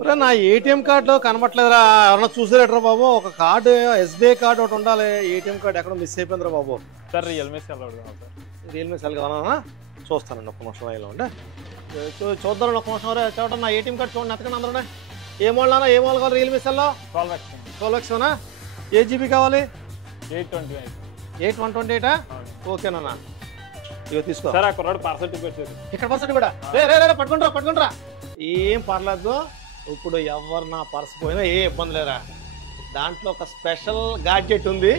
ఒరే నా ఏటీఎం కార్డులో కనబట్లేదురా, ఎవరన్నా చూసారట్రా బాబు? ఒక కార్డు ఎస్బీఐ కార్డు ఒకటి ఉండాలి, ఏటీఎం కార్డు ఎక్కడ మిస్ అయిపోయిందిరా బాబు. సార్ రియల్మీ సెల్ అడుగుదాం సార్. రియల్మీ సెల్ కావాలన్నా చూస్తానండి, ఒక్క నిమిషం ఇలా ఉండే చూద్దాం ఒక్క నిమిషం. రే చూడండి నా ఏటీఎం కార్డు చూడండి, ఎత్తకండి అందరూ. ఏ మోడల్ అన్నా, ఏ మోడల్ కావాలి రియల్మీ సెల్లో? 12X ఏ జీబీ కావాలి? 828 ఓకేనా? ఇక తీసుకో సార్. ఆ కుర్రాడు పార్సల్ పెట్టారు ఇక్కడ పర్సెంట్ కూడా. రే పట్టుకుంటారా. ఏం పర్లేదు, ఇప్పుడు ఎవరు నా పర్స్ పోయినా ఏ ఇబ్బంది లేరా. దాంట్లో ఒక స్పెషల్ గాడ్జెట్ ఉంది,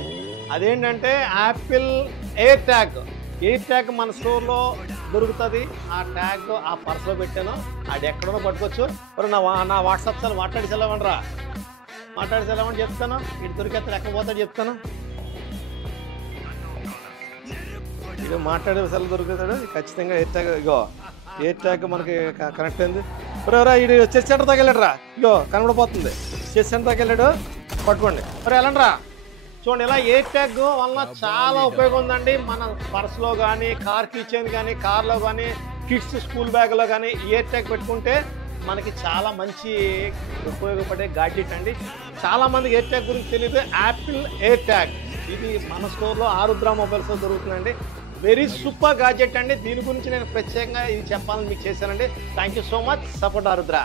అదేంటంటే యాపిల్ ఎయిర్ ట్యాగ్ మన స్టోర్లో దొరుకుతుంది. ఆ ట్యాగ్ ఆ పర్స్లో పెట్టాను, అది ఎక్కడో పట్టుకోవచ్చు. మరి నా వాట్సాప్ సార్ మాట్లాడి సెలవండి చెప్తాను. ఇటు దొరికేస్తాడు, ఎక్కడ పోతాడు చెప్తాను. ఇక మాట్లాడే సెల్ దొరుకుతాడు ఖచ్చితంగా. ఎయిర్ ట్యాగ్ మనకి కనెక్ట్ అయింది. ఇటు చెస్ సెంటర్ తగ్గలేడురా, ఇగో కనబడిపోతుంది. చెస్ సెంటర్ తగ్గలేడు, పట్టుకోండి. వెళ్ళండి చూడండి. ఇలా ఎయిర్ ట్యాగ్ వల్ల చాలా ఉపయోగం ఉందండి. మన పర్స్లో కానీ, కార్ కిచెన్ కానీ, కార్లో కానీ, కిడ్స్ స్కూల్ బ్యాగ్లో కానీ ఎయిర్ ట్యాగ్ పెట్టుకుంటే మనకి చాలా మంచి ఉపయోగపడే గాడ్జెట్ అండి. చాలామందికి ఎయిర్ ట్యాగ్ గురించి తెలియదు. యాపిల్ ఎయిర్ ట్యాగ్ ఇది మన స్టోర్లో ఆరుద్ర మొబైల్స్లో దొరుకుతుందండి. వెరీ సూపర్ గాడ్జెట్ అండి. దీని గురించి నేను ప్రత్యేకంగా ఇది చెప్పాలని మీకు చేశానండి. Thank you so much. Support Arudra.